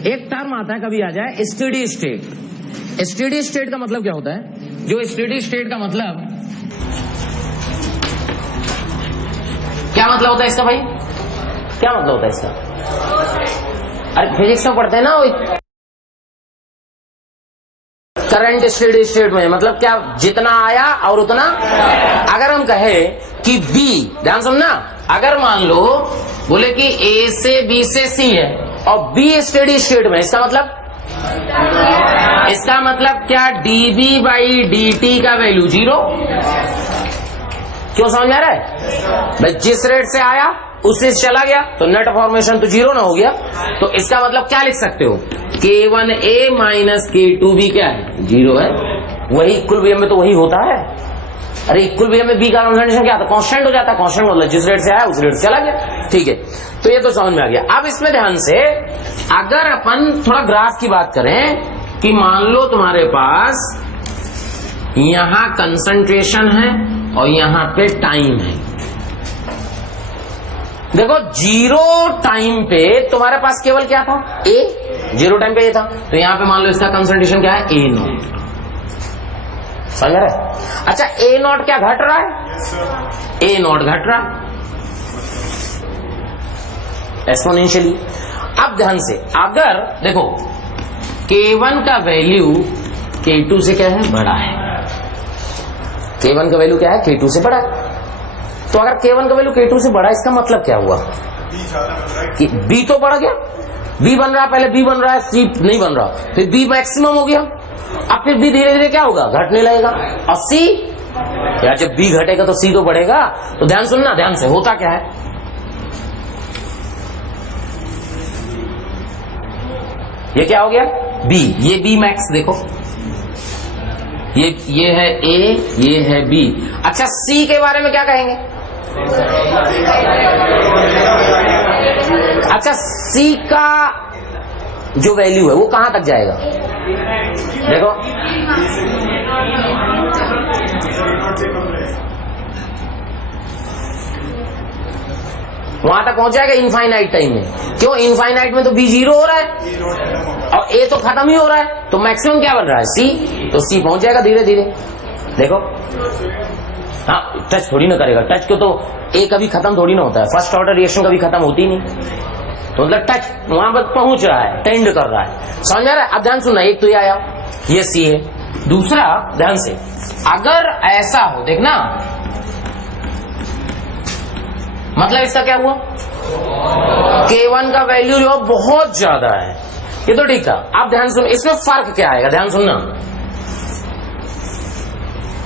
एक टर्म आता है कभी आ जाए स्टेडी स्टेट। स्टेडी स्टेट का मतलब क्या होता है? जो स्टेडी स्टेट का मतलब क्या मतलब होता है इसका भाई? क्या मतलब होता है इसका? अरे फिजिक्स में पढ़ते हैं ना, करंट स्टेडी स्टेट में मतलब क्या, जितना आया और उतना। अगर हम कहे कि बी, ध्यान सुनना, अगर मान लो बोले कि ए से बी से सी है और बी स्टेडी स्टेट में, इसका मतलब क्या, डीबी बाई डी टी का वैल्यू 0। क्यों समझ में आ रहा है भाई? जिस रेट से आया उससे चला गया तो नेट फॉर्मेशन तो 0 ना हो गया। तो इसका मतलब क्या लिख सकते हो, K1A माइनस K2B क्या है, 0 है। वही इक्विलिब्रियम में तो वही होता है। अरे इक्विलिब्रियम में बी का कंसंट्रेशन क्या था, कांस्टेंट हो जाता है। कांस्टेंट मतलब जिस रेट से आया उस रेट से चला गया। ठीक है, तो ये तो समझ में आ गया। अब इसमें ध्यान से अगर अपन थोड़ा ग्राफ की बात करें कि मान लो तुम्हारे पास यहां कंसंट्रेशन है और यहां पे टाइम है। देखो 0 टाइम पे तुम्हारे पास केवल क्या था, A, 0 टाइम पे ये था। तो यहां पे मान लो इसका कंसंट्रेशन क्या है, A0। समझ रहे? अच्छा A0 क्या घट रहा है? A0 घट रहा है एक्सपोनेंशियली। अब ध्यान से अगर देखो K1 का वैल्यू K2 से क्या है, बड़ा है। K1 का वैल्यू क्या है, K2 से बड़ा है। तो अगर K1 का वैल्यू K2 से बड़ा, इसका मतलब क्या हुआ कि B तो बढ़ गया। B बन रहा, पहले B बन रहा है, C नहीं बन रहा, फिर B मैक्सिमम हो गया। अब फिर B धीरे धीरे क्या होगा, घटने लगेगा। और C, या जब B घटेगा तो C तो बढ़ेगा। तो ध्यान सुनना, ध्यान से होता क्या है, ये क्या हो गया B, ये B मैक्स देखो, ये है A, ये है B। अच्छा C के बारे में क्या कहेंगे? अच्छा C का जो वैल्यू है वो कहां तक जाएगा, देखो वहां तक पहुंच जाएगा इनफाइनाइट टाइम में। क्यों? इनफाइनाइट में तो B 0 हो रहा है और A तो खत्म ही हो रहा है, तो मैक्सिमम क्या बन रहा है, C। तो C पहुंच जाएगा धीरे धीरे। देखो हाँ, टच थोड़ी ना करेगा, टच को तो A कभी खत्म थोड़ी ना होता है, फर्स्ट ऑर्डर रिएक्शन कभी खत्म होती नहीं। तो मतलब टच वहां पर पहुंच रहा है, टेंड कर रहा है। समझ आ रहा है? अब ध्यान सुनना, एक तो ये आया, ये C है। दूसरा ध्यान से, अगर ऐसा हो, देखना मतलब इसका क्या हुआ, K1 का वैल्यू जो बहुत ज्यादा है, ये तो ठीक था। अब ध्यान सुन, इसमें फर्क क्या आएगा, ध्यान सुनना,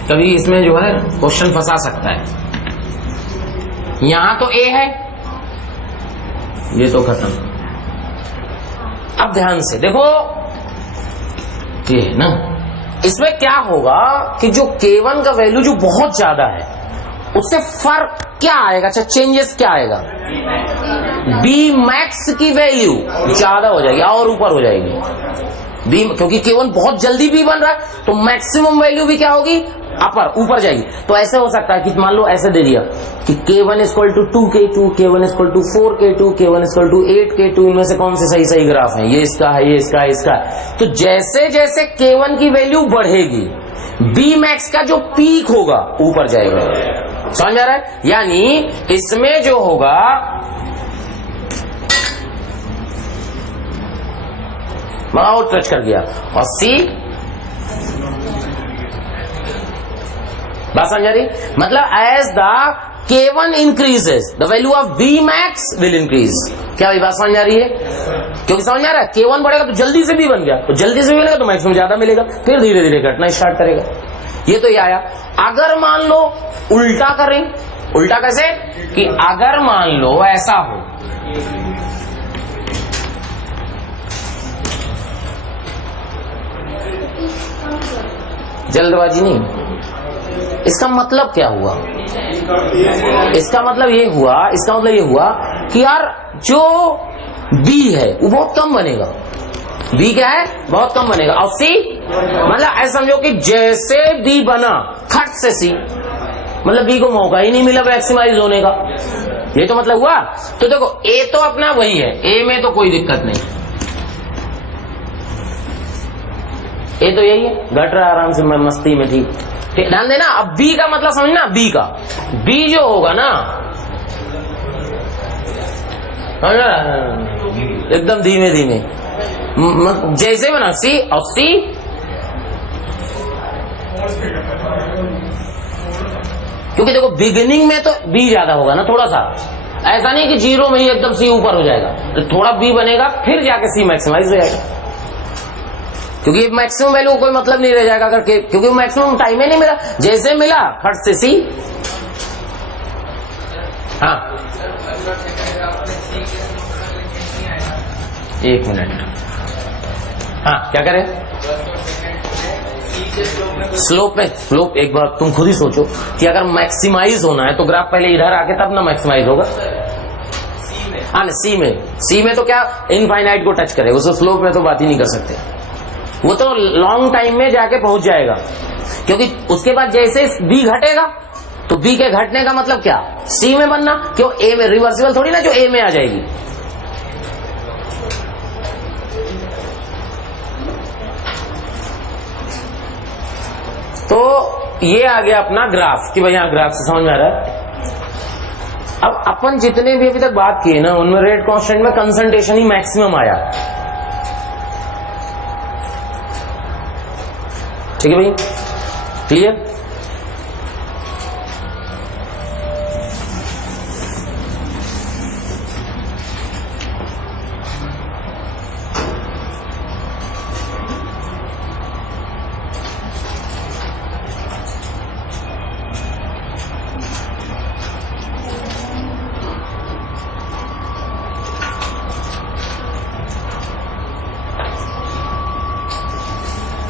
कभी इसमें जो है क्वेश्चन फंसा सकता है। यहां तो A है, ये तो खत्म। अब ध्यान से देखो, ये है ना, इसमें क्या होगा कि जो K1 का वैल्यू जो बहुत ज्यादा है उससे फर्क क्या आएगा, अच्छा चेंजेस क्या आएगा, B मैक्स की वैल्यू ज्यादा हो जाएगी और ऊपर हो जाएगी B, क्योंकि K1 बहुत जल्दी B बन रहा है तो मैक्सिमम वैल्यू भी क्या होगी, अपर ऊपर जाएगी। तो ऐसे हो सकता है कि मान लो ऐसे दे दिया कि K1 equal to 2K2, K1 equal to 4K2, K1 equal to 8K2, इनमें से कौन से सही सही ग्राफ है, ये इसका है, ये इसका है, इसका है। तो जैसे जैसे K1 की वैल्यू बढ़ेगी B मैक्स का जो पीक होगा ऊपर जाएगा। समझ आ रहा है? यानी इसमें जो होगा और टच कर गया और C, बात समझ आ रही? मतलब as the K1 increases the value of B max will increase। क्या ये बात समझ आ रही है? क्योंकि समझ आ रहा है, K1 बढ़ेगा तो जल्दी से B बन गया, तो जल्दी से मिलेगा तो मैक्सिमम ज्यादा मिलेगा, फिर धीरे धीरे घटना स्टार्ट करेगा। ये तो ये आया। अगर मान लो उल्टा करें, उल्टा कैसे कि अगर मान लो ऐसा हो, जल्दबाजी नहीं, इसका मतलब क्या हुआ, इसका मतलब ये हुआ कि यार जो B है वो बहुत कम बनेगा, B क्या है, बहुत कम बनेगा। और C मतलब ऐसा समझो कि जैसे B बना खट से C, मतलब B को मौका ही नहीं मिला मैक्सिमाइज होने का, ये तो मतलब हुआ। तो देखो A तो अपना वही है, A में तो कोई दिक्कत नहीं, ए तो यही है, घट रहा है आराम से मस्ती में, ठीक ठीक। ध्यान देना, अब बी का मतलब समझना, बी का बी जो होगा ना एकदम धीमे धीमे, जैसे बना सी और सी क्योंकि देखो बिगिनिंग में तो बी ज्यादा होगा ना थोड़ा सा, ऐसा नहीं कि जीरो में ही एकदम सी ऊपर हो जाएगा, तो थोड़ा बी बनेगा फिर जाके सी मैक्सिमाइज हो जाएगा, क्योंकि मैक्सिमम वैल्यू कोई मतलब नहीं रह जाएगा अगर क्योंकि मैक्सिमम टाइम ही नहीं मिला, जैसे मिला फट से सी। हाँ एक मिनट, हाँ क्या करें स्लोप में, स्लोप एक बार तुम खुद ही सोचो कि अगर मैक्सिमाइज होना है तो ग्राफ पहले इधर आके तब ना मैक्सिमाइज होगा। हाँ सी में तो क्या इनफाइनाइट को टच करेगा, उसको स्लोप में तो बात ही नहीं कर सकते, वो तो लॉन्ग टाइम में जाके पहुंच जाएगा, क्योंकि उसके बाद जैसे बी घटेगा तो बी के घटने का मतलब क्या, सी में बनना, क्यों ए में रिवर्सिबल थोड़ी ना जो ए में आ जाएगी। तो ये आ गया अपना ग्राफ कि भाई यहां ग्राफ से समझ में आ रहा है। अब अपन जितने भी अभी तक बात किए ना उनमें रेट कांस्टेंट में कंसंट्रेशन ही मैक्सिमम आया, ठीक है भाई, क्लियर।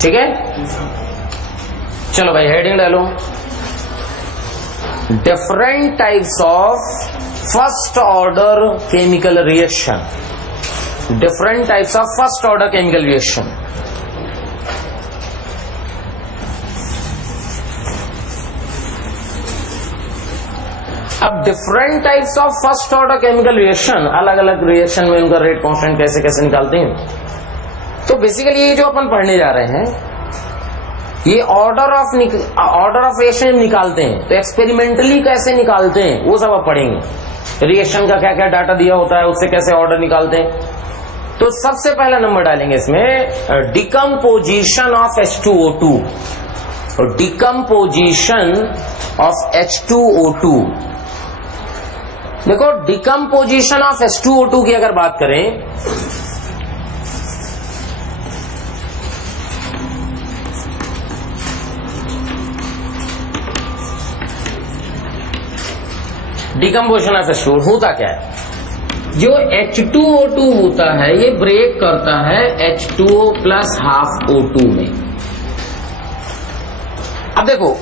ठीक है, चलो भाई हेडिंग डालो, different types of first order chemical reaction, different types of first order chemical reaction. अब different types of first order chemical reaction, अलग अलग रिएक्शन में उनका रेट कांस्टेंट कैसे कैसे निकालते हैं। तो बेसिकली ये जो अपन पढ़ने जा रहे हैं ये ऑर्डर ऑफ रिएक्शन निकालते हैं, तो एक्सपेरिमेंटली कैसे निकालते हैं वो सब आप पढ़ेंगे, रिएक्शन का क्या क्या डाटा दिया होता है उससे कैसे ऑर्डर निकालते हैं। तो सबसे पहला नंबर डालेंगे इसमें डिकम्पोजिशन ऑफ H2O2, और डिकम्पोजिशन ऑफ H2O2। देखो डिकम्पोजिशन ऑफ H2O2 की अगर बात करें डिकम्पोजिशन ऑफ H2O होता क्या है, जो H2O2 होता है ये ब्रेक करता है H2O प्लस हाफ O2 में। अब देखो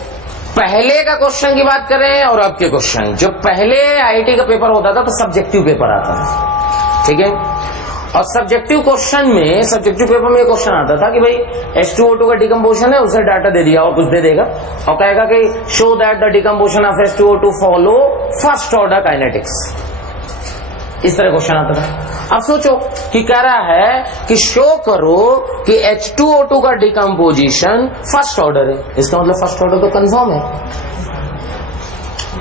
पहले का क्वेश्चन की बात करें और अब के क्वेश्चन, जो पहले आईआईटी का पेपर होता था तो सब्जेक्टिव पेपर आता था, ठीक है, और सब्जेक्टिव क्वेश्चन में सब्जेक्टिव पेपर में क्वेश्चन आता था कि भाई H2O2 का डिकम्पोजिशन है, उसे डाटा दे दिया और कुछ दे देगा और कहेगा कि show that the decomposition of H2O2 follow first order kinetics, इस तरह क्वेश्चन आता था। अब सोचो कि कह रहा है कि शो करो कि H2O2 का डिकम्पोजिशन फर्स्ट ऑर्डर है, इसका मतलब फर्स्ट ऑर्डर तो कंफर्म है।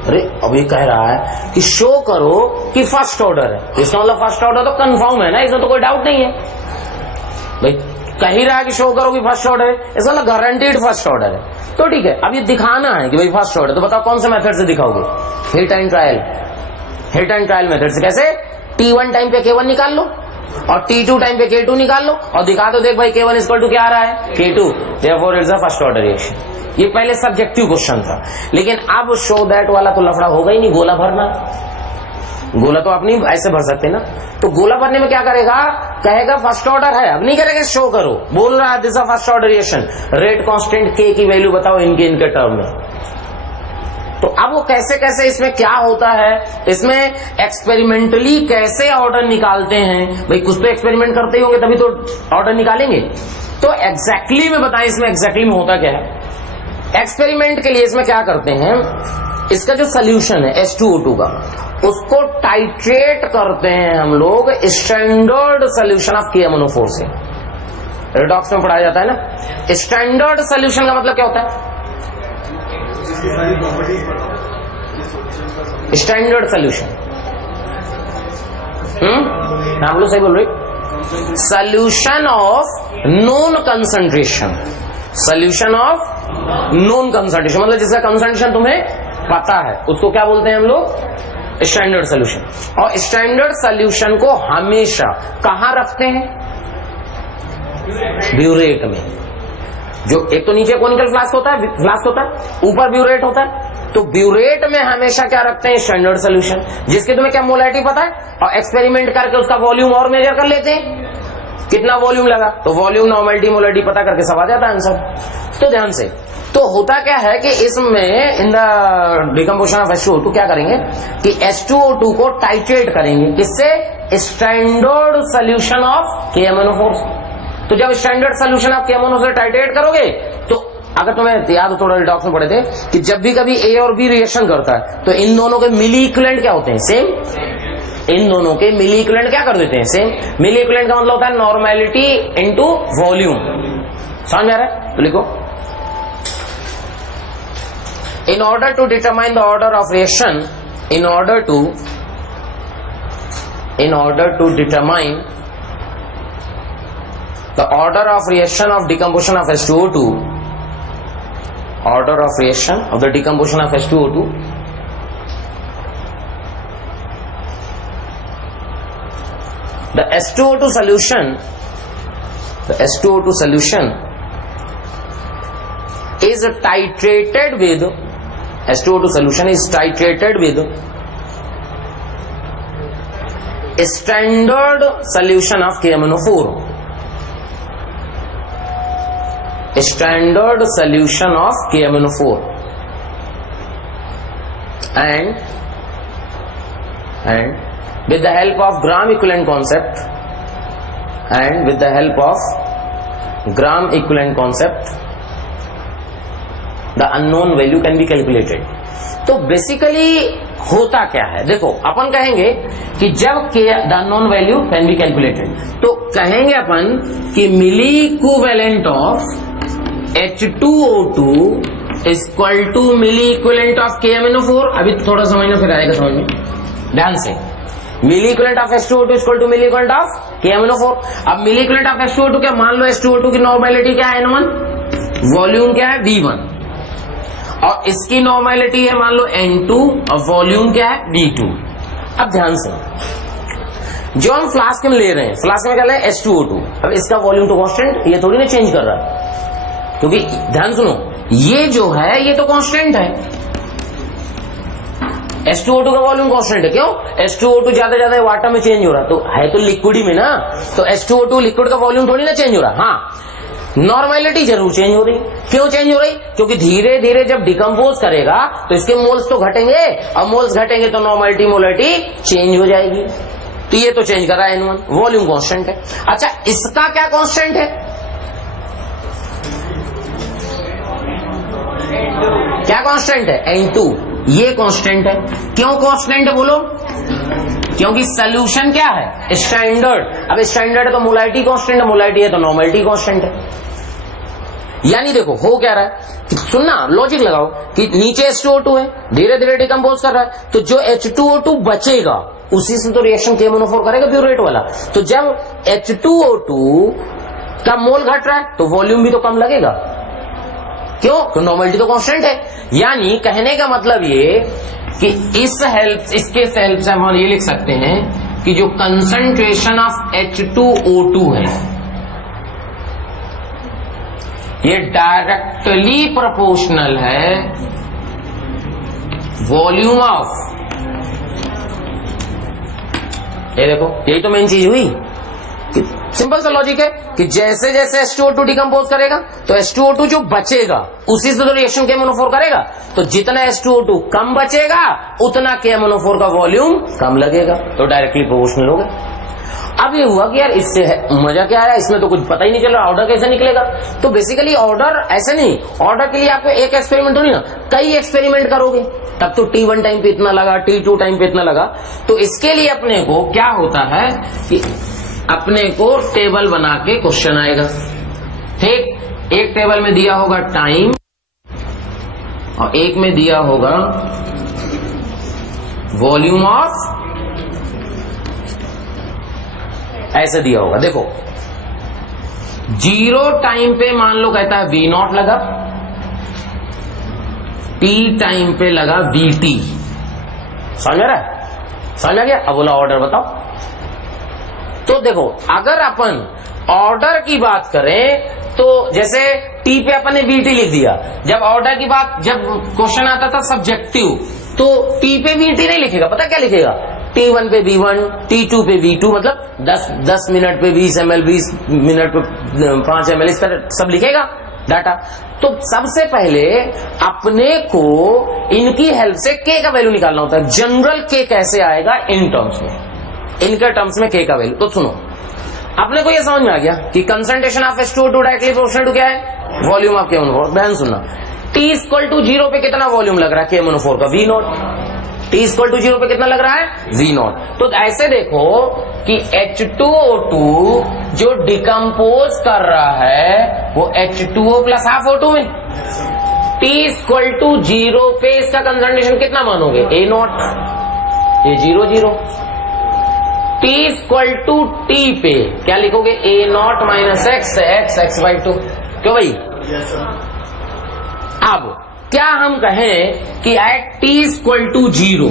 अरे अब ये कह रहा है कि शो करो कि फर्स्ट ऑर्डर है, इसका मतलब फर्स्ट ऑर्डर तो कंफर्म है ना, इसमें तो कोई डाउट नहीं है। भाई कह ही रहा है कि शो करो कि फर्स्ट ऑर्डर है, इसका मतलब गारंटीड फर्स्ट ऑर्डर है, तो ठीक है। अब ये दिखाना है कि भाई फर्स्ट ऑर्डर, तो बताओ कौन से मेथड से दिखाओगे, hit and trial, hit and trial method से। कैसे, T1 टाइम पे K1 निकाल लो और T2 टाइम पे K2 निकाल लो और दिखा दो, देख भाई K1 इक्वल टू क्या आ रहा है, K2, therefore it's a first order reaction. ये पहले सब्जेक्टिव क्वेश्चन था, लेकिन अब शो दैट वाला तो लफड़ा होगा ही नहीं, गोला भरना, गोला तो आप नहीं ऐसे भर सकते ना, तो गोला भरने में क्या करेगा, कहेगा फर्स्ट ऑर्डर है, अब नहीं करेगा शो करो, बोल रहा है this a first order reaction, rate constant K की वैल्यू बताओ इनके टर्म में। तो अब वो कैसे कैसे इसमें क्या होता है, इसमें एक्सपेरिमेंटली कैसे ऑर्डर निकालते हैं, भाई कुछ तो एक्सपेरिमेंट करते ही होंगे तभी तो ऑर्डर निकालेंगे। तो एग्जैक्टली में बताएं इसमें एग्जैक्टली में होता क्या है। एक्सपेरिमेंट के लिए इसमें क्या करते हैं, इसका जो सोल्यूशन है H2O2 का, उसको टाइट्रेट करते हैं हम लोग स्टैंडर्ड सोल्यूशन ऑफ KMnO4 से। रिडॉक्स में पढ़ाया जाता है ना। स्टैंडर्ड सोल्यूशन का मतलब क्या होता है? स्टैंडर्ड सोल्यूशन, आप लोग सही बोल रहे। Solution of known concentration, solution of known concentration मतलब जिसका कंसंट्रेशन तुम्हें पता है उसको क्या बोलते हैं हम लोग? Standard solution. और स्टैंडर्ड सोल्यूशन को हमेशा कहां रखते हैं? ब्यूरेट में। जो एक तो नीचे कोनिकल फ्लास्क होता है, ऊपर ब्यूरेट होता है, तो ब्यूरेट में हमेशा क्या रखते हैं? स्टैंडर्ड सोल्यूशन, जिसके तुम्हें क्या मोलैरिटी पता है, और एक्सपेरिमेंट करके उसका वॉल्यूम और मेजर कर लेते हैं, कितना वॉल्यूम लगा, तो वॉल्यूम, नॉर्मेलिटी, मोलैरिटी पता करके सब आ जाता है आंसर। तो ध्यान से, तो होता क्या है कि इसमें in the decomposition of H2O2 क्या करेंगे कि H2O2 को टाइट्रेट करेंगे, किससे? Standard solution of KMnO4। तो जब स्टैंडर्ड सोल्यूशन ऑफ KMnO से टाइट्रेट करोगे, तो अगर तुम्हें याद हो, थोड़ा रिडॉक्स में पढ़े थे कि जब भी कभी A और B रिएक्शन करता है तो इन दोनों के मिली इक्विवेलेंट क्या होते हैं? सेम। इन दोनों के मिली इक्विवेलेंट क्या कर देते हैं? सेम। मिली इक्विवेलेंट का मतलब होता है नॉर्मेलिटी इनटू वॉल्यूम। समझ में आ रहा है? तो लिखो, in order to determine the order of reaction, in order to determine the order of reaction of decomposition of H2O2, order of reaction of the decomposition of H2O2, the H2O2 solution is titrated with H2O2 solution is titrated with standard solution of KMnO4, standard solution of KMnO4, and with the help of Gram equivalent concept, and with the help of Gram equivalent concept the unknown value can be calculated। तो basically होता क्या है, देखो अपन कहेंगे कि जब the unknown value can be calculated, तो कहेंगे अपन कि milli equivalent of H2O2 equal to milli equivalent of KMnO4। अभी थोड़ा समझना फिर आएगा समझ में, ध्यान से। Milli equivalent of H2O2 equal to milli equivalent of KMnO4। अब मिली इक्विवेलेंट ऑफ H2O2 क्या, मान लो H2O2 की नॉर्मेलिटी क्या है N1, वॉल्यूम क्या है V1, और इसकी नॉर्मेलिटी है मान लो N2 और वॉल्यूम क्या है V2। अब ध्यान से, जो हम फ्लास्क में ले रहे हैं, फ्लास्क में क्या ले H2O2, अब इसका वॉल्यूम तो कांस्टेंट, ये थोड़ी ना चेंज कर रहा है, क्योंकि ध्यान सुनो, ये जो है ये तो कांस्टेंट है, H2O2 का वॉल्यूम कांस्टेंट है। क्यों? H2O2 ज्यादा वाटर में चेंज हो रहा, तो है तो लिक्विड ही में ना, तो H2O2 लिक्विड का वॉल्यूम थोड़ी ना चेंज हो रहा। हाँ, नॉर्मेलिटी जरूर चेंज हो रही। क्यों चेंज हो रही? क्योंकि धीरे धीरे जब डिकम्पोज करेगा तो इसके मोल्स तो घटेंगे, और मोल्स घटेंगे तो नॉर्मेलिटी मोलैरिटी चेंज हो जाएगी। तो ये तो चेंज कर रहा है N1, वॉल्यूम कांस्टेंट है। अच्छा, इसका क्या कांस्टेंट है? क्या कांस्टेंट है? N2। ये कांस्टेंट है। क्यों कांस्टेंट है बोलो? क्योंकि सोल्यूशन क्या है? स्टैंडर्ड। अब स्टैंडर्ड है तो मोलैरिटी कांस्टेंट है, मोलैरिटी है तो नॉर्मेलिटी कांस्टेंट है। यानी देखो हो क्या रहा है, सुनना, लॉजिक लगाओ कि नीचे H2O2 है, धीरे धीरे डिकम्पोज कर रहा है, तो जो H2O2 बचेगा उसी से तो रिएक्शन KMnO4 करेगा ब्यूरेट वाला। तो जब H2O2 का मोल घट रहा है तो वॉल्यूम भी तो कम लगेगा। क्यों? तो नॉर्मेलिटी तो कांस्टेंट है। यानी कहने का मतलब ये कि इसके हेल्प से हम ये लिख सकते हैं कि जो कंसंट्रेशन ऑफ H2O2 है ये डायरेक्टली प्रोपोर्शनल है वॉल्यूम ऑफ, ये देखो यही तो मेन चीज हुई। सिंपल सा लॉजिक है कि जैसे जैसे H2O2 डिकम्पोज करेगा तो H2O2 जो बचेगा उसी से तो रिएक्शन KMnO4 करेगा, तो जितना H2O2 कम बचेगा उतना KMnO4 का वॉल्यूम कम लगेगा, तो डायरेक्टली प्रोपोर्शनल होगा। अब ये हुआ कि यार इससे मजा क्या आया, इसमें तो कुछ पता ही नहीं चल रहा ऑर्डर कैसे निकलेगा। तो बेसिकली ऑर्डर ऐसे नहीं, ऑर्डर के लिए आपको एक एक्सपेरिमेंट हो नहीं ना, कई एक्सपेरिमेंट करोगे, तब तो T1 टाइम पे इतना लगा, T2 टाइम पे इतना लगा। तो इसके लिए अपने को क्या होता है कि अपने को टेबल बना के क्वेश्चन आएगा, ठीक, एक टेबल में दिया होगा टाइम और एक में दिया होगा वॉल्यूम ऑफ, ऐसे दिया होगा। देखो 0 टाइम पे मान लो कहता है V0 लगा, T टाइम पे लगा VT, समझ रहा है? समझ आ गया? अब बोला ऑर्डर बताओ। तो देखो अगर अपन ऑर्डर की बात करें तो जैसे T पे अपन ने VT लिख दिया, जब ऑर्डर की बात, जब क्वेश्चन आता था सब्जेक्टिव तो T पे VT नहीं लिखेगा, पता क्या लिखेगा? T1 पे V1, T2 पे V2, मतलब 10 मिनट पे 20 ml, 20 मिनट पे 5 ml, इस तरह सब लिखेगा डाटा। तो सबसे पहले अपने को इनकी हेल्प से K का वैल्यू निकालना होता है। जनरल K कैसे आएगा? इन टर्म्स में, इनके टर्म्स में K का वैल्यू। तो सुनो, अपने को ये समझ में आ गया कि concentration of H2O2 directly proportional to क्या है? Volume of K1O4। ध्यान सुनना, T = 0 पे कितना वॉल्यूम लग रहा है K1O4 का? V0। T = 0 पे कितना लग रहा है? V0। तो ऐसे देखो कि H2O2 जो डिकम्पोज कर रहा है वो H2O + ½ O2 में। T = 0 पे इसका कंसंट्रेशन कितना मानोगे? A0, ये 0 0। T = T पे क्या लिखोगे? A0 - x/2। क्यों भाई? अब क्या हम कहें कि एट T = 0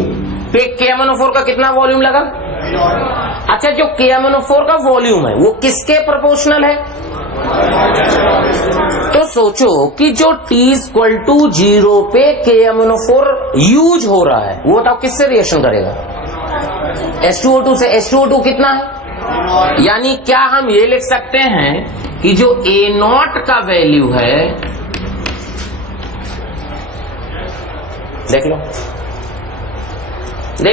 पे K1O4 का कितना वॉल्यूम लगा? अच्छा, जो K1O4 का वॉल्यूम है वो किसके प्रोपोर्शनल है? तो सोचो कि जो T = 0 पे K1O4 यूज हो रहा है वो बताओ किससे रिएक्शन करेगा? H2O2 से। H2O2 कितना है? यानी क्या हम ये लिख सकते हैं कि जो A0 का वैल्यू है, देख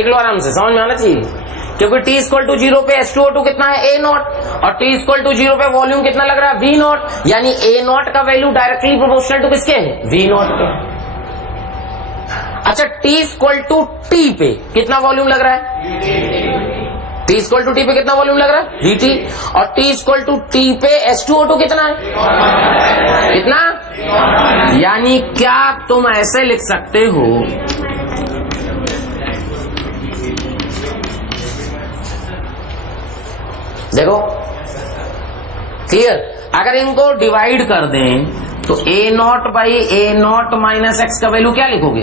लो आराम से, समझ में आना चाहिए, क्योंकि T = 0 पे H2O2 कितना है? A0, और T = 0 पे वॉल्यूम कितना लग रहा है? V0। यानी A0 का वैल्यू डायरेक्टली प्रोपोर्शनल टू किसके है? V0 के। अच्छा, T = T पे कितना वॉल्यूम लग रहा है? T = T पे कितना वॉल्यूम लग रहा है? VT। और T = T पे H2O2 कितना है? कितना? यानी क्या तुम ऐसे लिख सकते हो, देखो क्लियर, अगर इनको डिवाइड कर दें तो A0/A0 - x का वैल्यू क्या लिखोगे?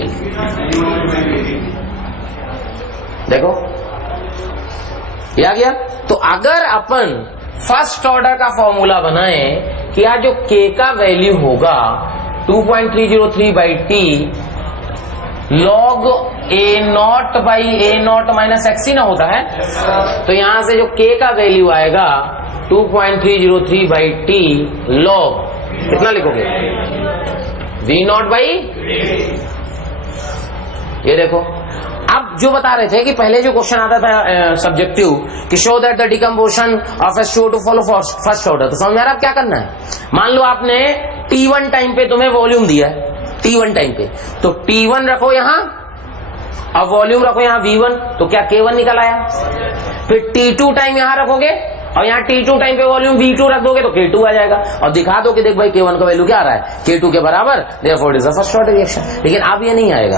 देखो ये आ गया। तो अगर अपन फर्स्ट ऑर्डर का फॉर्मूला बनाए कि आज जो K का वैल्यू होगा 2.303/T log A0/A0 - x ही ना होता है, तो यहां से जो K का वैल्यू आएगा 2.303/T log कितना लिखोगे? V0/, ये देखो। अब जो बता रहे थे कि पहले जो क्वेश्चन आता था सब्जेक्टिव कि show that the decomposition of H2O2 follow first order, तो समझ में आ रहा है अब क्या करना है? मान लो आपने T1 टाइम पे तुम्हें वॉल्यूम दिया है, T1 टाइम पे, तो T1 रखो यहां और वॉल्यूम रखो यहां V1, तो क्या K1 निकल आया। फिर T2 टाइम यहां रखोगे और यहाँ T2 टाइम पे वॉल्यूम V2 रख दोगे तो K2 आ जाएगा, और दिखा दो कि देख भाई K1 का वैल्यू क्या आ रहा है? K2 के बराबर, therefore it is the first order reaction. लेकिन अब ये नहीं आएगा,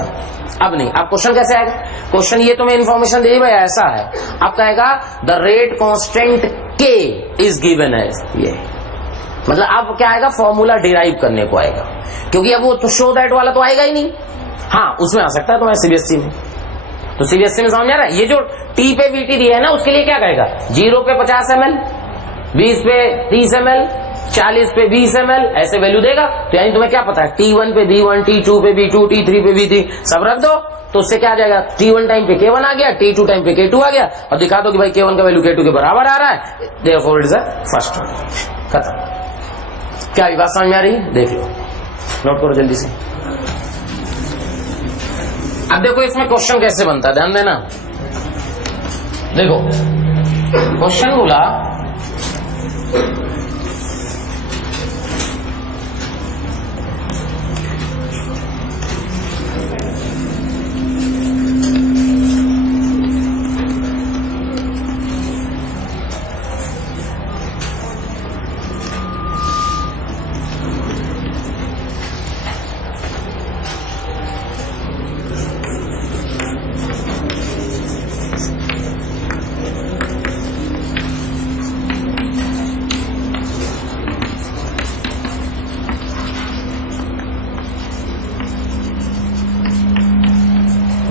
अब नहीं। अब क्वेश्चन कैसे आएगा? क्वेश्चन ये तुम्हें इन्फॉर्मेशन दे भाई ऐसा है, अब कहेगा the rate constant K is given as, ये मतलब अब क्या आएगा? फॉर्मूला डिराइव करने को आएगा, क्योंकि अब वो तो शो दैट वाला तो आएगा ही नहीं। हाँ, उसमें आ सकता है तुम्हारे सीबीएसई में, तो सीबीएसई में समझ आ रहा है। ये जो T पे VT दिया है ना, उसके लिए क्या कहेगा? 0 पे 50 ml, 20 पे 30 ml, 40 पे 20 ml, ऐसे वैल्यू देगा। तो यानी तुम्हें क्या पता है? T1 पे V1, T2 पे V2, T3 पे V3 सब रख दो, तो उससे क्या आ जाएगा? T1 टाइम पे K1 आ गया, T2 टाइम पे K2 आ गया, और दिखा दो कि भाई K1 का वैल्यू K2 के बराबर आ रहा है, therefore it is the first order. खत्म। क्या बात समझ में आ रही है? देख लो, नोट करो जल्दी से। अब देखो इसमें क्वेश्चन कैसे बनता है, ध्यान देना। देखो क्वेश्चन बोला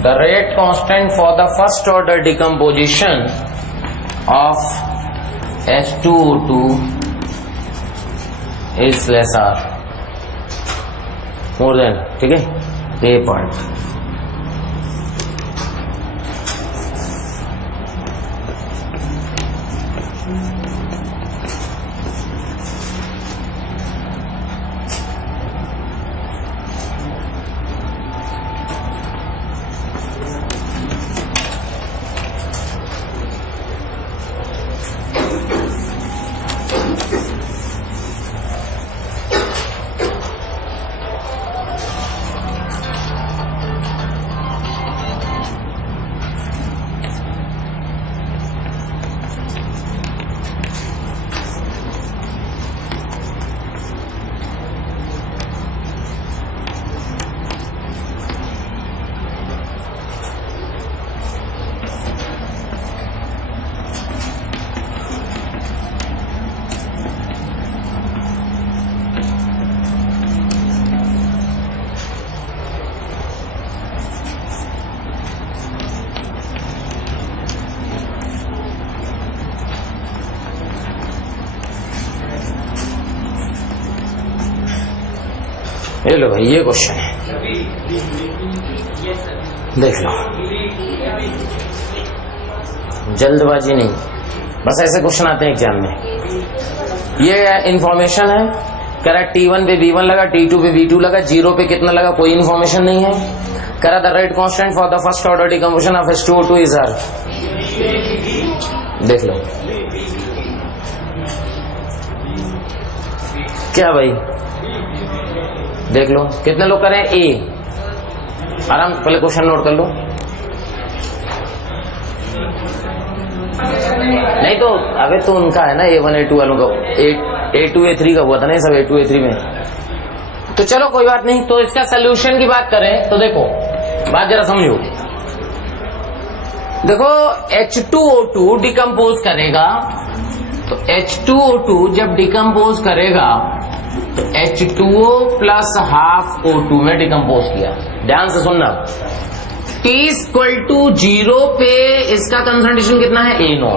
the rate constant for the first order decomposition of H2O2 is less or more than, ठीक है, ये पॉइंट। ये लो भाई, ये क्वेश्चन है, देख लो, जल्दबाजी नहीं, बस ऐसे क्वेश्चन आते हैं एग्जाम में। ये इंफॉर्मेशन है, कह रहा T1 पे B1 लगा, T2 पे B2 लगा, 0 पे कितना लगा कोई इंफॉर्मेशन नहीं है। कह रहा the rate constant for the first order decomposition of H2O2 is R, देख लो क्या भाई, देख लो कितने लोग करें ए, आराम पहले क्वेश्चन नोट कर लो, नहीं तो अबे तो उनका है ना A1 A2 वालों का, A2 A3 का हुआ था ना सब A2 A3 में। तो चलो कोई बात नहीं, तो इसका सोल्यूशन की बात करें तो देखो बात जरा समझो, देखो H2O2 डिकम्पोज करेगा, तो H2O2 जब डिकम्पोज करेगा तो H2O प्लस हाफ O2 में डिकम्पोज किया। ध्यान से सुनना, T इक्वल टू 0 पे इसका कंसंट्रेशन कितना है A0,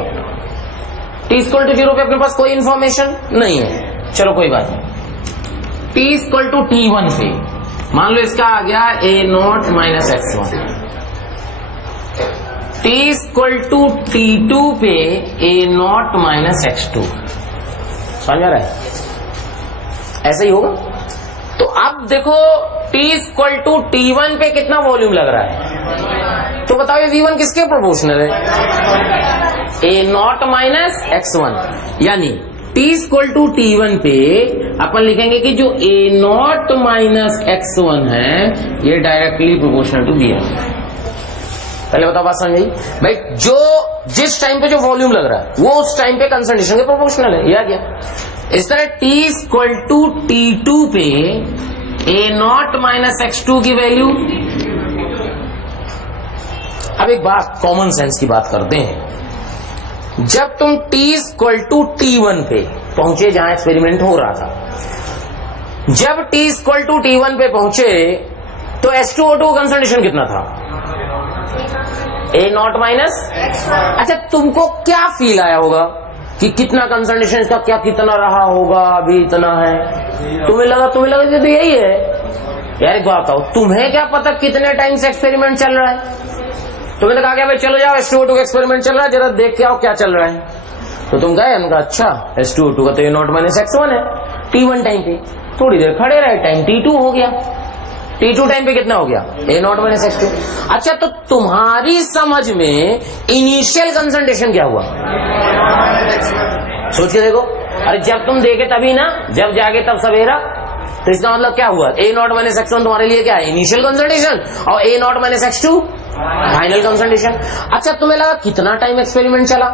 T इक्वल टू 0 पे अपने पास कोई इंफॉर्मेशन नहीं है, चलो कोई बात नहीं। T इक्वल टू T1 पे मान लो इसका आ गया A0 minus X1, T equal to T2 पे A0 माइनस X2, समझ आ रहा है, ऐसा ही होगा। तो अब देखो T इक्वल टू T1 पे कितना वॉल्यूम लग रहा है, तो बताओ ये V1 किसके प्रोपोर्शनल है, A0 माइनस X1, यानी T इक्वल टू T1 पे अपन लिखेंगे कि जो A0 माइनस X1 है ये डायरेक्टली प्रोपोर्शनल टू V1। पहले बताओ बात समझ भाई, जो जिस टाइम पे जो वॉल्यूम लग रहा है वो उस टाइम पे कंसंट्रेशन के प्रोपोर्शनल है, या क्या। इस तरह T इक्वल टू T2 पे A0 माइनस X2 की वैल्यू। अब एक बात कॉमन सेंस की बात करते हैं, जब तुम T इक्वल टू T1 पे पहुंचे जहां एक्सपेरिमेंट हो रहा था, जब T इक्वल टू T1 पे पहुंचे तो H2O2 का कंसंट्रेशन कितना था, A0 माइनस। अच्छा तुमको क्या फील आया होगा कि कितना कंसंट्रेशन इसका, क्या कितना रहा होगा, अभी इतना है, तुम्हें लगा तो यही है यार। एक बात बताओ, तुम्हें क्या पता कितने टाइम से एक्सपेरिमेंट चल रहा है, तुम्हें तो कहा क्या भाई चलो जाओ H2O2 का एक्सपेरिमेंट चल रहा है, जरा देख के आओ क्या चल रहा है, तो तुम गए, उनका अच्छा H2O2 का तो A0 माइनस X1 है, T1 टाइम पे थोड़ी देर खड़े रहे, टाइम T2 हो गया, T2 टाइम पे कितना हो गया A0 माइनस X2। अच्छा तो तुम्हारी समझ में इनिशियल कंसंट्रेशन क्या हुआ, सोच के देखो। अरे जब तुम देखे तभी ना, जब जागे तब सवेरा, तो इसका मतलब क्या हुआ, A0 माइनस X1 तुम्हारे लिए क्या है, इनिशियल कंसंट्रेशन, और A0 minus X2 final concentration. अच्छा तुम्हें लगा कितना टाइम एक्सपेरिमेंट चला,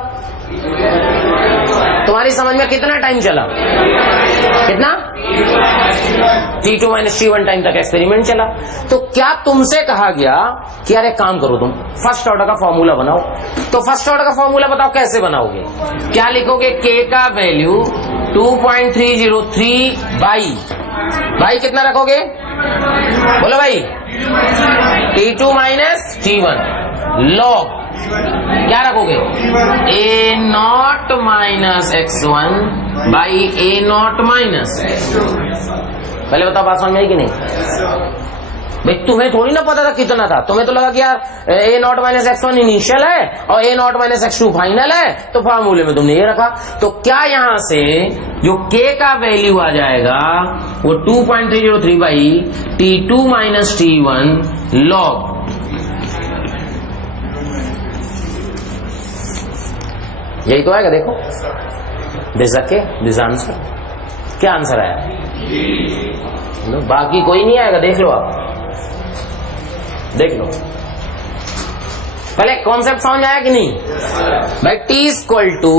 तुम्हारी समझ में कितना टाइम चला, कितना T2 माइनस T1 टाइम तक एक्सपेरिमेंट चला। तो क्या तुमसे कहा गया कि यार एक काम करो, तुम फर्स्ट ऑर्डर का फॉर्मूला बनाओ, तो फर्स्ट ऑर्डर का फॉर्मूला बताओ कैसे बनाओगे, क्या लिखोगे, K का वैल्यू 2.303 बाई कितना रखोगे बोलो भाई, T2 माइनस T1 लॉग क्या रखोगे, A0 minus x1 by A0 minus. पहले बताओ बात समझ में आई कि नहीं? भाई तुम्हें थोड़ी ना पता था कितना था, तुम्हें तो लगा कि यार A0 माइनस x1 इनिशियल है और A0 माइनस x2 फाइनल है, तो फार्मूले में तुमने ये रखा। तो क्या यहां से जो k का वैल्यू आ जाएगा वो 2.303 by T2 minus T1 log, यही तो आएगा। देखो दिस आंसर, क्या आंसर आया? बाकी कोई नहीं आएगा, देख लो आप, देख लो। पहले कॉन्सेप्ट समझ आया कि नहीं भाई? T इक्वल टू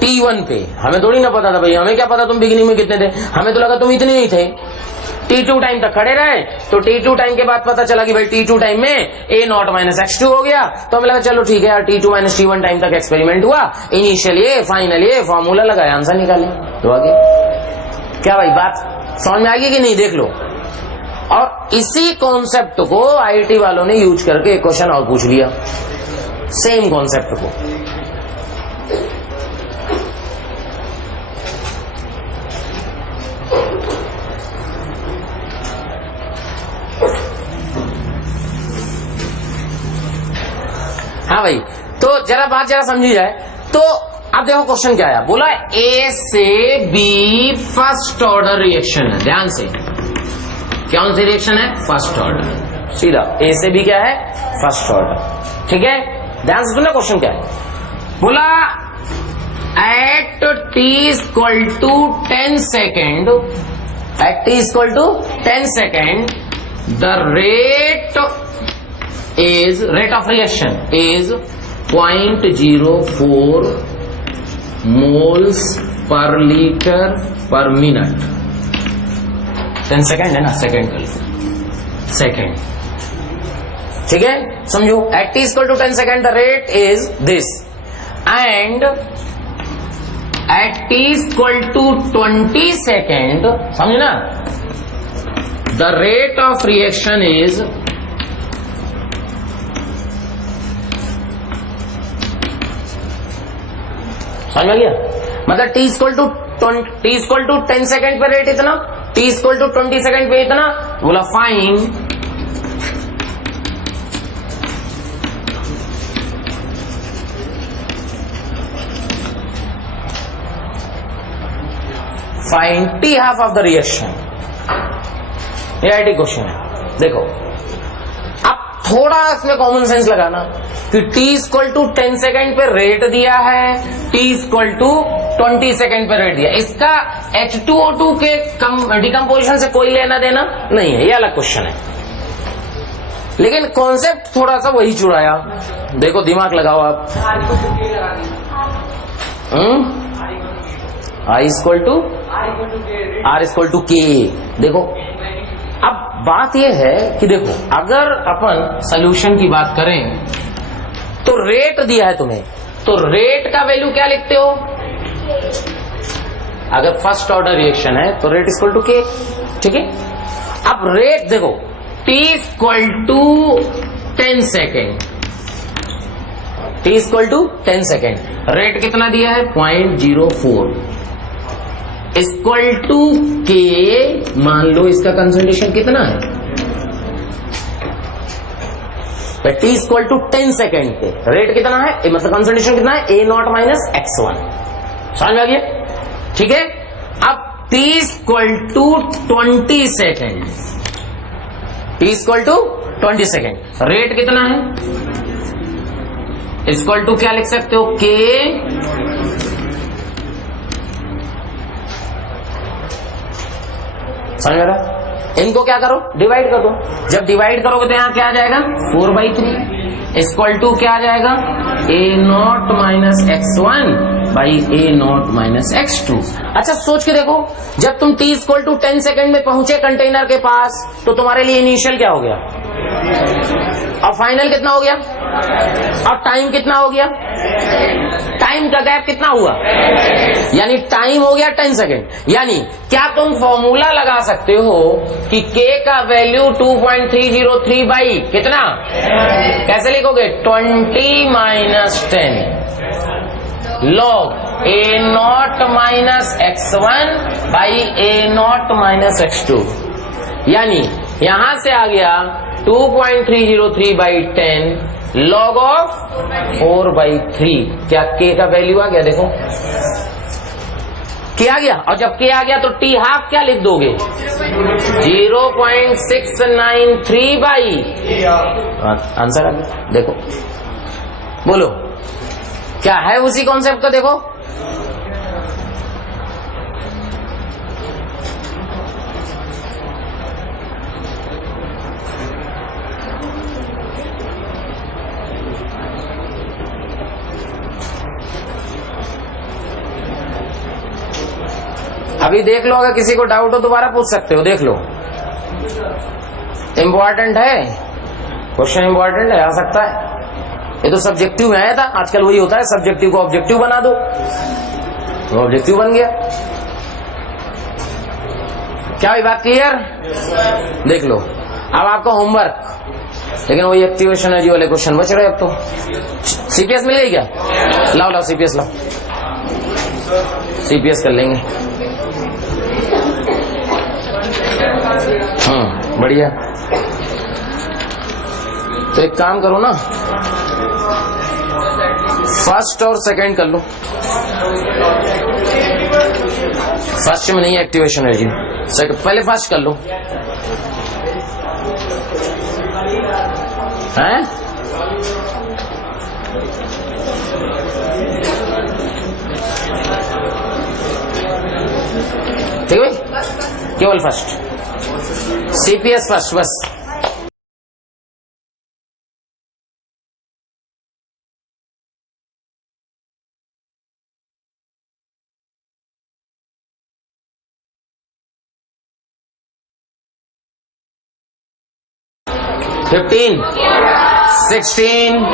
T1 पे हमें थोड़ी ना पता था भाई, हमें क्या पता तुम बिगिनिंग में कितने थे, हमें तो लगा तुम इतने ही थे। T2 टाइम तक खड़े रहे, तो T2 टाइम के बाद पता चला कि भाई T2 टाइम में A0 माइनस x2 हो गया, तो हमें लगा चलो ठीक है यार, T2 माइनस T1 टाइम तक एक्सपेरिमेंट हुआ, इनिशियल ये फाइनल ये, फॉर्मूला लगाया, आंसर निकाले, तो आगे क्या भाई बात समझ में आएगी कि नहीं? देख लो। और इसी कॉन्सेप्ट को आईआईटी वालों ने यूज करके एक क्वेश्चन और पूछ लिया, सेम कॉन्सेप्ट को। हाँ भाई, तो जरा बात जरा समझी जाए। तो अब देखो क्वेश्चन क्या आया, बोला ए से बी फर्स्ट ऑर्डर रिएक्शन है। ध्यान से, कौन सी रिएक्शन है? First order. सीधा ए से बी क्या है? First order. ठीक है, ध्यान से सुनना क्वेश्चन क्या है। बोला at T equal to 10 second, at T equal to 10 second the rate of reaction is 0.04 moles per litre per minute. 10 second है ना, सेकेंड कर लो, सेकेंड। ठीक है, समझो। At T equal to 10 second the rate is this, and at T equal to 20 second, समझ ना, the rate of reaction is समझ में गया? मतलब टी इक्वल टू 10 सेकेंड पे रेट इतना, टी इक्वल टू 20 सेकेंड पे इतना। बोला fine T half of the reaction. ये आईटी क्वेश्चन है। देखो अब थोड़ा इसमें कॉमन सेंस लगाना कि t इक्वल टू 10 सेकेंड पे रेट दिया है, t इक्वल टू 20 सेकेंड पे रेट दिया, इसका H2O2 के डिकम्पोजिशन से कोई लेना देना नहीं है, ये अलग क्वेश्चन है। लेकिन कॉन्सेप्ट थोड़ा सा वही चुराया। देखो दिमाग लगाओ आप। I equal to R equal to K। देखो अब बात यह है कि देखो अगर अपन सोल्यूशन की बात करें तो रेट दिया है तुम्हें, तो रेट का वैल्यू क्या लिखते हो? अगर फर्स्ट ऑर्डर रिएक्शन है तो रेट इक्वल टू के। ठीक है, अब रेट देखो t equal to 10 second, t equal to 10 second, rate कितना दिया है? 0.04 इक्वल टू के। मान लो इसका कंसंट्रेशन कितना है? टी इक्वल टू 10 सेकेंड पे रेट कितना है, मतलब कंसंट्रेशन कितना है? A0 minus x1। समझ में आ गया? ठीक है, अब t equal to 20 second, t equal to 20 second, rate कितना है? इक्वल टू क्या लिख सकते हो? k समझ में रहा? इनको क्या करो? डिवाइड कर दो। जब डिवाइड करोगे तो यहां क्या आ जाएगा? 4/3 इक्वल टू क्या आ जाएगा? A0 minus x1 by A0 minus x2। अच्छा सोच के देखो, जब तुम t इक्वल टू 10 सेकेंड में पहुंचे कंटेनर के पास तो तुम्हारे लिए इनिशियल क्या हो गया और फाइनल कितना हो गया? और टाइम कितना हो गया, टाइम का गैप कितना हुआ, यानी टाइम हो गया 10 सेकेंड। यानी क्या तुम फॉर्मूला लगा सकते हो कि k का वैल्यू 2.303 बाई कितना, कैसे लिखोगे 20 minus 10 log a0 minus x1 by a0 minus x2। यानी यहां से आ गया 2.303 बाई 10 log ऑफ 4/3। क्या k का वैल्यू आ गया, देखो k आ गया। और जब k आ गया तो t हाफ क्या लिख दोगे 0.693 बाई, आंसर आ गया। देखो बोलो क्या है उसी कॉन्सेप्ट को, देखो अभी देख लो, अगर किसी को डाउट हो दोबारा पूछ सकते हो, देख लो। इंपॉर्टेंट है क्वेश्चन, इंपॉर्टेंट है, आ सकता है। ये तो सब्जेक्टिव में आया था, आजकल वही होता है, सब्जेक्टिव को ऑब्जेक्टिव बना दो तो ऑब्जेक्टिव बन गया। क्या हुई बात क्लियर? देख लो अब आपका होमवर्क, लेकिन वही एक्टिवेशन एनर्जी वाले क्वेश्चन बच रहे अब तो। सीपीएस मिल गई क्या? लाओ लाओ सीपीएस लाओ, सीपीएस कर लेंगे। बढ़िया। तो एक काम करो ना, फर्स्ट और सेकंड कर लो। फर्स्ट में नहीं है एक्टिवेशन एनर्जी, पहले फर्स्ट कर लो। हैं? ठीक है, केवल फर्स्ट सीपीएस फर्स्ट बस। $15, $16,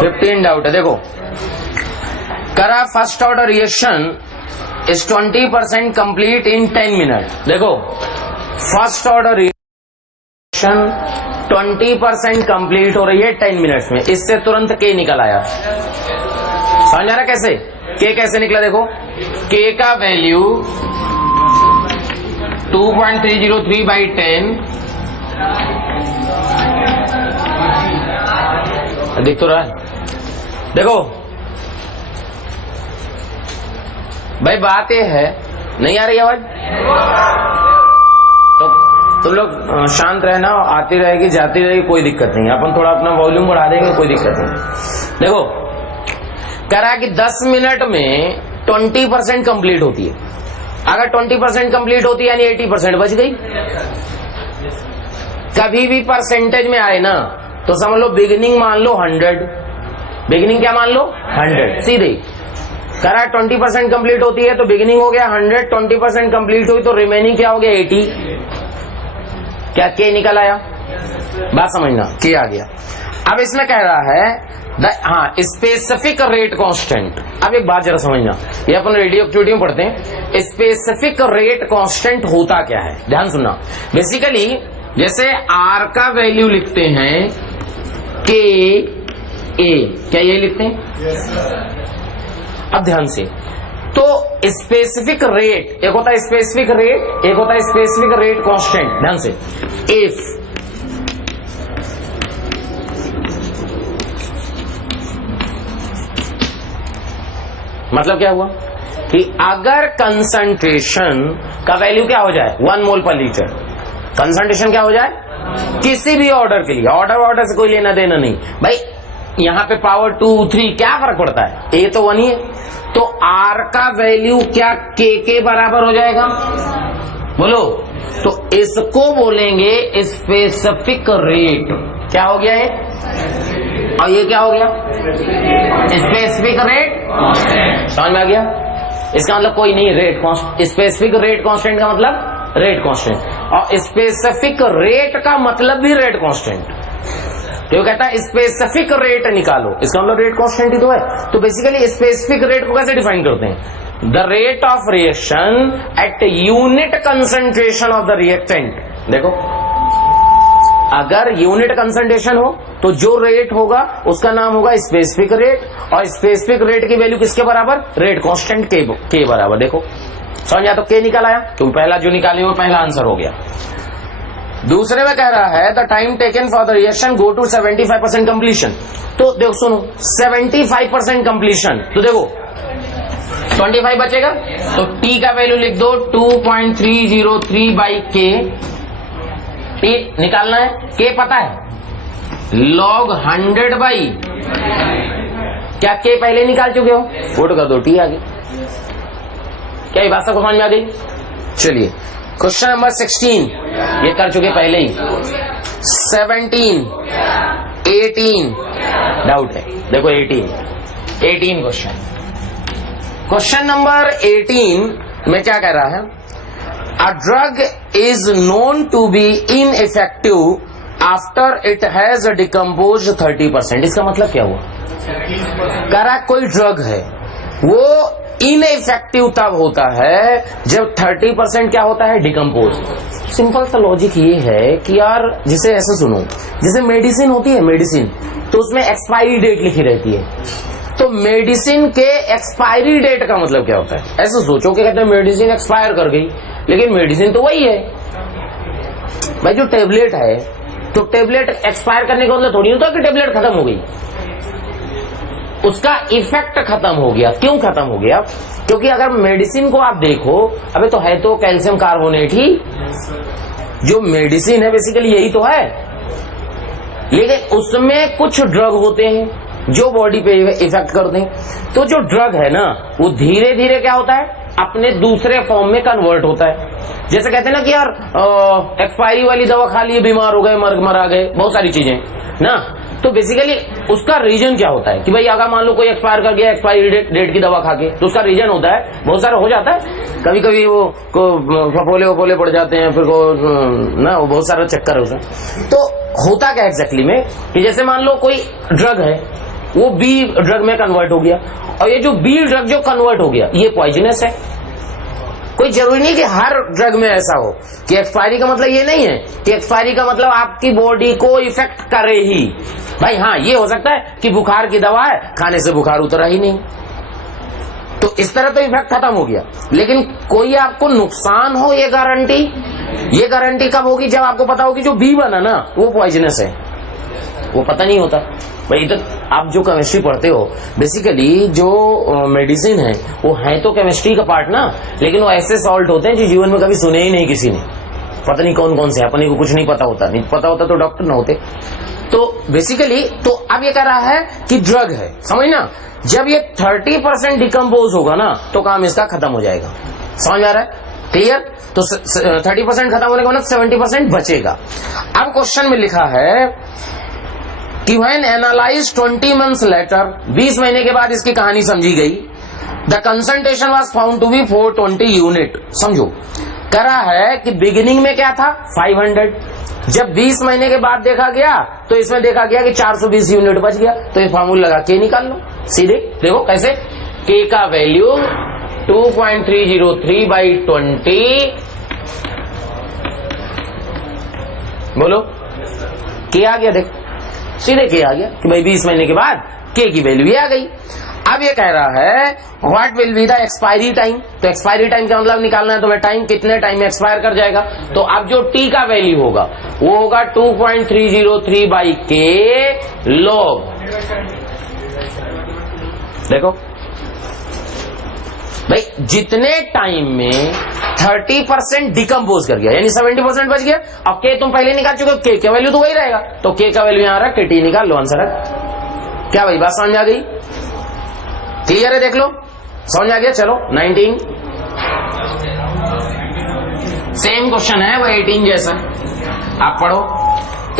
15 डाउट है। देखो करा first order reaction is 20% complete in 10 minute. देखो फर्स्ट ऑर्डर रिएक्शन 20% कंप्लीट हो रही है 10 मिनट्स में, इससे तुरंत के निकल आया। समझ आ रहा कैसे के कैसे निकला? देखो के का वैल्यू 2.303 बाई 10 दिख तो रहा है। देखो भाई बात ये है, नहीं आ रही आवाज तो तुम लोग शांत रहना, आती रहेगी जाती रहेगी, कोई दिक्कत नहीं। अपन थोड़ा अपना वॉल्यूम बढ़ा देंगे, कोई दिक्कत नहीं। देखो कह रहा है कि 10 मिनट में 20% कंप्लीट होती है। अगर 20% कंप्लीट होती है यानी 80% बच गई। कभी भी परसेंटेज में आए ना तो समझ लो बिगिनिंग मान लो 100, बिगिनिंग क्या मान लो 100, सीधे कह रहा है 20% कंप्लीट होती है तो बिगिनिंग हो गया 100, 20% कंप्लीट हुई तो रिमेनिंग क्या हो गया 80। क्या के निकल आया? बात समझना, के आ गया। अब इसमें कह रहा है हाँ स्पेसिफिक रेट कांस्टेंट। अब एक बात जरा समझना, ये अपन रेडियो एक्टिविटी में पढ़ते हैं, स्पेसिफिक रेट कांस्टेंट होता क्या है, ध्यान सुनना। बेसिकली जैसे आर का वैल्यू लिखते हैं के ए, क्या ये लिखते हैं? अब ध्यान से, तो स्पेसिफिक रेट एक होता है स्पेसिफिक रेट, एक होता है स्पेसिफिक रेट कांस्टेंट। ध्यान से, इफ मतलब क्या हुआ कि अगर कंसंट्रेशन का वैल्यू क्या हो जाए 1 मोल पर लीटर, कंसंट्रेशन क्या हो जाए किसी भी ऑर्डर के लिए, ऑर्डर से कोई लेना देना नहीं भाई, यहां पे पावर 2 3 क्या फर्क पड़ता है, ए तो 1 ही है। तो आर का वैल्यू क्या के बराबर हो जाएगा, बोलो। तो इसको बोलेंगे स्पेसिफिक रेट। क्या हो गया ये, और ये क्या हो गया स्पेसिफिक रेट। समझ में आ गया? इसका मतलब कोई नहीं, रेट स्पेसिफिक रेट कांस्टेंट का मतलब रेट कांस्टेंट। और स्पेसिफिक रेट का मतलब भी रेट कांस्टेंट, तो कहता है स्पेसिफिक रेट निकालो, इसका मतलब रेट कांस्टेंट ही तो है। तो बेसिकली स्पेसिफिक रेट को कैसे डिफाइन करते हैं? The rate of reaction at unit concentration of the reactant. देखो अगर यूनिट कंसंट्रेशन हो तो जो रेट होगा उसका नाम होगा स्पेसिफिक रेट, और स्पेसिफिक रेट की वैल्यू किसके बराबर? रेट कांस्टेंट के बराबर। देखो समझ आया? तो के निकल आया, क्योंकि पहला जो निकाले वो पहला आंसर हो गया। दूसरे में कह रहा है the time taken for the reaction go to 75% completion. तो देखो सुनो 75% कंप्लीशन, तो देखो 25 बचेगा, तो टी का वैल्यू लिख दो 2.303 बाई के। टी निकालना है, के पता है log 100 बाई, क्या के पहले निकाल चुके हो? वोट कर दो, टी आ गई। क्या ये बात सबको समझ में आ गई? चलिए क्वेश्चन नंबर 16 ये कर चुके पहले ही। 17 18 डाउट है, देखो 18 क्वेश्चन नंबर 18 में क्या कह रहा है? A drug is known to be ineffective after it has decomposed 30%। इसका मतलब क्या हुआ? करा कोई ड्रग है वो इनइफेक्टिव तब होता है जब 30% क्या होता है? डिकम्पोज। सिंपल सा लॉजिक ये है कि यार जिसे ऐसे सुनो, जैसे मेडिसिन होती है, मेडिसिन तो उसमें एक्सपायरी डेट लिखी रहती है, तो मेडिसिन के एक्सपायरी डेट का मतलब क्या होता है? ऐसे सोचो कि कहते हैं मेडिसिन एक्सपायर कर गई, लेकिन मेडिसिन तो वही है भाई। जो टेबलेट है तो टेबलेट एक्सपायर करने का मतलब थोड़ी होता कि टेबलेट खत्म हो गई, उसका इफेक्ट खत्म हो गया। क्यों खत्म हो गया? क्योंकि अगर मेडिसिन को आप देखो, अबे तो है तो कैल्शियम कार्बोनेट ही, जो मेडिसिन है बेसिकली यही तो है, लेकिन उसमें कुछ ड्रग होते हैं जो बॉडी पे इफेक्ट करते हैं। तो जो ड्रग है ना वो धीरे धीरे क्या होता है? अपने दूसरे फॉर्म में कन्वर्ट होता है। जैसे कहते हैं ना कि यार एक्सपायरी वाली दवा खा लिए, बीमार हो गए, मरा गए, बहुत सारी चीजें ना। तो बेसिकली उसका रीजन क्या होता है कि भाई अगर मान लो कोई एक्सपायर कर गया एक्सपायरी डेट की दवा खा के, तो उसका रीजन होता है, बहुत सारा हो जाता है। कभी कभी वो फपोले पड़ जाते हैं, फिर को ना वो बहुत सारा चक्कर है उसमें। तो होता क्या एग्जैक्टली में कि जैसे मान लो कोई ड्रग है वो बी ड्रग में कन्वर्ट हो गया, और ये जो बी ड्रग जो कन्वर्ट हो गया ये पॉइजनस है। कोई जरूरी नहीं कि हर ड्रग में ऐसा हो कि एक्सपायरी का मतलब ये नहीं है कि एक्सपायरी का मतलब आपकी बॉडी को इफेक्ट करे ही। भाई हाँ ये हो सकता है कि बुखार की दवा है, खाने से बुखार उतरा ही नहीं, तो इस तरह तो इफेक्ट खत्म हो गया। लेकिन कोई आपको नुकसान हो ये गारंटी कब होगी? जब आपको पता होगी जो बी बना ना वो पॉइजनस है, वो पता नहीं होता। भाई तो आप जो केमिस्ट्री पढ़ते हो बेसिकली जो मेडिसिन है वो है तो केमिस्ट्री का पार्ट ना, लेकिन वो ऐसे सॉल्ट होते हैं जो जीवन में कभी सुने ही नहीं किसी ने, पता नहीं कौन कौन से, अपने को कुछ नहीं पता होता, नहीं पता होता तो डॉक्टर ना होते। तो बेसिकली तो अब ये कह रहा है कि ड्रग है, समझना, जब ये 30% डिकम्पोज होगा ना तो काम इसका खत्म हो जाएगा। समझ आ रहा है? क्लियर? तो 30% खत्म होने का मतलब 70% बचेगा। अब क्वेश्चन में लिखा है कि when analyzed 20 months later, 20 महीने के बाद इसकी कहानी समझी गई, the concentration was found to be 420 unit. समझो करा है कि बिगिनिंग में क्या था 500, जब 20 महीने के बाद देखा गया तो इसमें देखा गया कि 420 यूनिट बच गया। तो ये फार्मूला लगा के निकाल लो सीधे। देखो कैसे? के का वैल्यू 2.303 बाई 20, बोलो के आ गया। देखो सीधे के आ गया कि भाई 20 महीने के बाद के की वैल्यू आ गई। अब ये कह रहा है what will be the expiry time. तो एक्सपायरी टाइम का मतलब निकालना है, तो भाई टाइम कितने टाइम में एक्सपायर कर जाएगा। तो अब जो टी का वैल्यू होगा वो होगा 2.303 बाई के लॉग। देखो भाई जितने टाइम में 30% डिकम्पोज कर गया यानी 70% बच गया। अब के तुम पहले निकाल चुके हो, के का वैल्यू तो वही रहेगा, तो के का वैल्यू यहां रख के टी निकाल लो, आंसर है। क्या भाई बात समझ आ गई? क्लियर है? देख लो समझ आ गया। चलो 19 सेम क्वेश्चन है वो 18 जैसा, आप पढ़ो।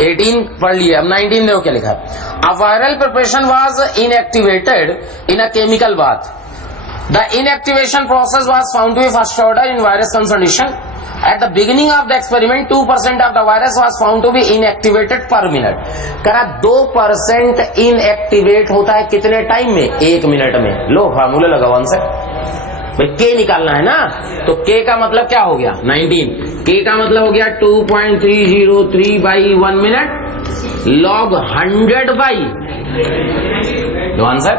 18 पढ़ लिए, अब 19 देखो क्या लिखा है। A viral preparation was inactivated in a chemical bath The inactivation process was found to be first order in virus condition. At the beginning of the experiment, 2% of the virus was found to be inactivated per minute. करा 2% inactivate होता है कितने time में? 1 minute में. लो formula लगाओ answer. भाई के निकालना है ना, तो के का मतलब क्या हो गया? 19. के का मतलब हो गया 2.303 by 1 minute log 100 by law answer.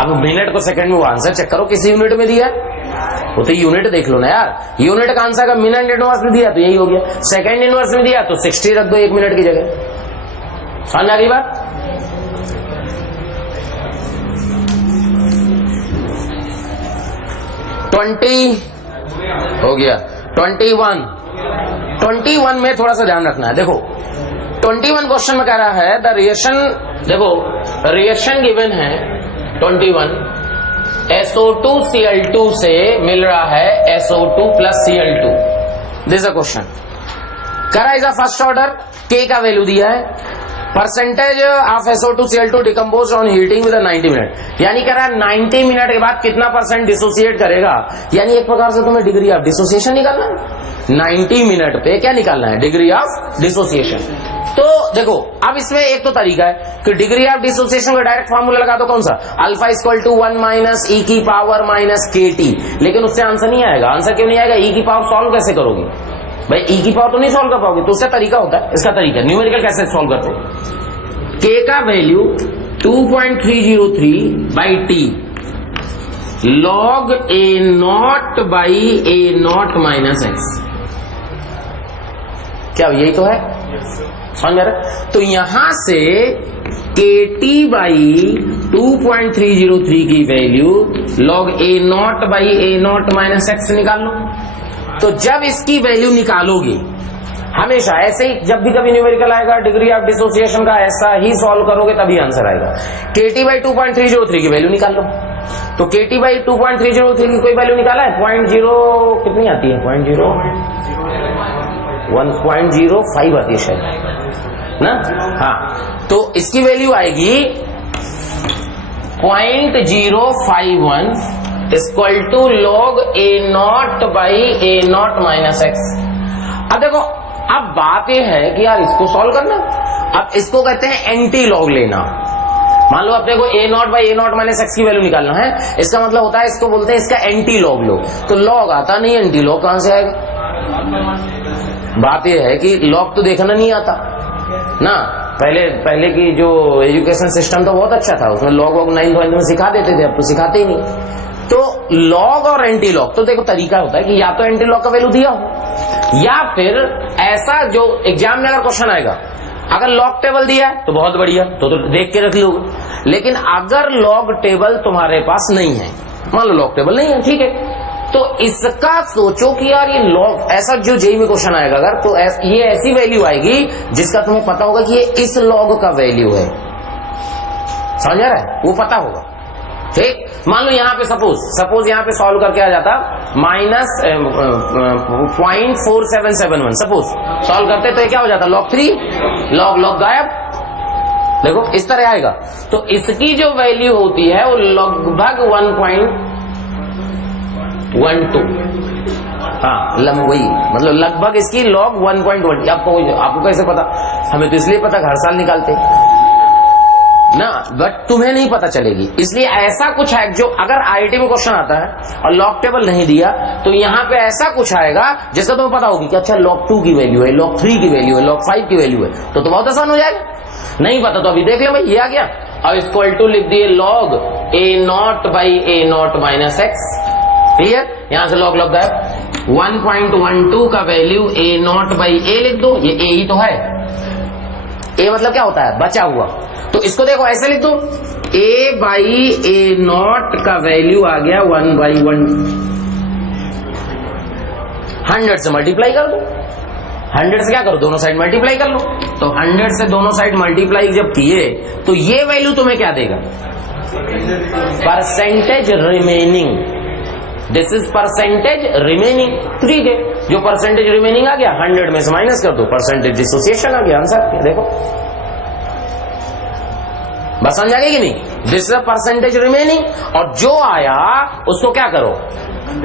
अब मिनट को सेकंड में वो आंसर चेक करो किसी यूनिट में दिया है, वो तो यूनिट देख लो ना यार. यूनिट का आंसर का मिनट इनवर्स में दिया तो यही हो गया. सेकंड इनवर्स में दिया तो 60 रख दो 1 मिनट की जगह. समझ आ गई बात? हो गया 21 में थोड़ा सा ध्यान रखना है. देखो 21 क्वेश्चन में कह रहा है द रिएक्शन, देखो रिएक्शन गिवन है 21 SO2Cl2 से मिल रहा है SO2 plus Cl2. This a question. करा इज अ फर्स्ट ऑर्डर. के का वैल्यू दिया है. Percentage of SO2Cl2 decompose on heating with 90 minute. यानी कह रहा है 90 मिनट के बाद कितना परसेंट डिसोसिएट करेगा. यानी एक प्रकार से तुम्हें डिग्री ऑफ डिसोसिएशन निकालना है. 90 मिनट पे क्या निकालना है? Degree of dissociation. तो देखो अब इसमें एक तो तरीका है कि डिग्री ऑफ डिसोसिएशन का डायरेक्ट फार्मूला लगा दो. कौन सा? अल्फा इक्वल टू 1 माइनस ई की पावर माइनस KT. लेकिन उससे आंसर नहीं आएगा. आंसर क्यों नहीं आएगा? ई की पावर सॉल्व कैसे करोगे भाई? ई की पावर तो नहीं सॉल्व कर पाओगे. तो उसका तरीका होता है, इसका तरीका न्यूमेरिकल कैसे सॉल्व करते हो. के का value 2.303 by T log A0 by A0 minus x. क्या यही तो है? समझ रहे? तो यहां से KT बाई 2.303 की value log A0 by A0 minus x निकाल लो. तो जब इसकी वैल्यू निकालोगे हमेशा ऐसे ही, जब भी कभी न्यूमेरिकल आएगा डिग्री ऑफ डिसोसिएशन का ऐसा ही सॉल्व करोगे तभी आंसर आएगा. KT बाई 2.303 की वैल्यू निकाल लो. तो KT बाई 2.303 की कोई वैल्यू निकाला है? 0 कितनी आती है? 1.05 आती है शायद ना. हाँ, तो इसकी वैल्यू आएगी 0.051 equal to log A0 by A0 minus X. अब देखो अब बात यह है कि यार इसको सॉल्व करना. अब इसको कहते हैं एंटी लॉग लेना. मान लो अपने को A0 by A0 minus x की वैल्यू निकालना है. इसका मतलब होता है इसको बोलते हैं इसका एंटी लॉग लो. तो लॉग आता नहीं, एंटी लॉग कहां से आएगा? बात यह है कि लॉग तो देखना नहीं आता ना. पहले की जो एजुकेशन सिस्टम था बहुत अच्छा था, उसमें लॉग वॉग 9th में सिखा देते थे. अब तो सिखाते ही नहीं. तो लॉग और एंटी लॉग, तो देखो तरीका होता है कि या तो एंटी लॉग का वैल्यू दिया हो या फिर ऐसा जो एग्जाम में अगर क्वेश्चन आएगा अगर लॉग टेबल दिया है तो बहुत बढ़िया, तो देख के रख लोगे. लेकिन अगर लॉग टेबल तुम्हारे पास नहीं है, मान लो लॉग टेबल नहीं है, ठीक है, तो इसका सोचो कि यार ये लॉग ऐसा जो जेई में क्वेश्चन आएगा अगर, तो ये ऐसी वैल्यू आएगी जिसका तुम्हें पता होगा कि ये इस लॉग का वैल्यू है. समझ आ रहा है? वो पता होगा. ठीक, मान लो यहाँ पे सपोज यहाँ पे सॉल्व करके आ जाता माइनस 0.4771. सपोज सॉल्व करते तो ये क्या हो जाता? लॉग 3 लॉग गायब. देखो इस तरह आएगा. तो इसकी जो वैल्यू होती है वो लगभग 1.12. हाँ वही मतलब लगभग इसकी लॉग 1.1. आपको कैसे पता? हमें तो इसलिए पता हर साल निकालते ना, बट तुम्हें नहीं पता चलेगी. इसलिए ऐसा कुछ है जो अगर आईआईटी में क्वेश्चन आता है और लॉग टेबल नहीं दिया तो यहाँ पे ऐसा कुछ आएगा जिसका तुम्हें पता होगी कि अच्छा लॉग 2 की वैल्यू है, लॉग 3 की वैल्यू है, लॉग 5 की वैल्यू है. तो बहुत आसान हो जाएगा. नहीं पता तो अभी देख लो भाई ये आ गया. अब इक्वल टू लिख दिए log A0 by A0 minus x. Clear? यहां से लॉग गायब. 1.12 का वैल्यू A0 बाई A लिख दो. ये A ही तो है. A मतलब क्या होता है? बचा हुआ. तो इसको देखो ऐसे लिख दो A बाई A0 का वैल्यू आ गया 1/1. 100 से मल्टीप्लाई कर दो. 100 से क्या करो? दोनों साइड मल्टीप्लाई कर लो. तो 100 से दोनों साइड मल्टीप्लाई जब किए तो ये वैल्यू तुम्हें क्या देगा? Percentage remaining. This is percentage remaining. ठीक है, जो परसेंटेज रिमेनिंग आ गया 100 में से माइनस कर दो, परसेंटेज डिसोसिएशन आ गया. आंसर देखो बस समझ आ गई कि नहीं। दिस इज परसेंटेज रिमेनिंग और जो आया उसको क्या करो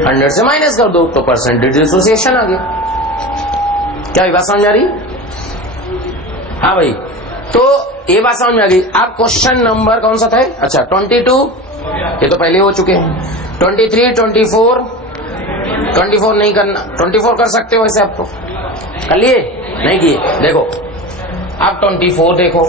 100 से माइनस कर दो तो परसेंटेज डिसोसिएशन आ गया। क्या बात समझ आ रही? हाँ भाई, तो ये बात समझ में आ गई। अब क्वेश्चन नंबर कौन सा था? अच्छा 22, ये तो पहले हो चुके हैं। 23, 24 नहीं करना, 24 कर सकते हो वैसे आप तो कर लिए नहीं किए। देखो अब 24 देखो,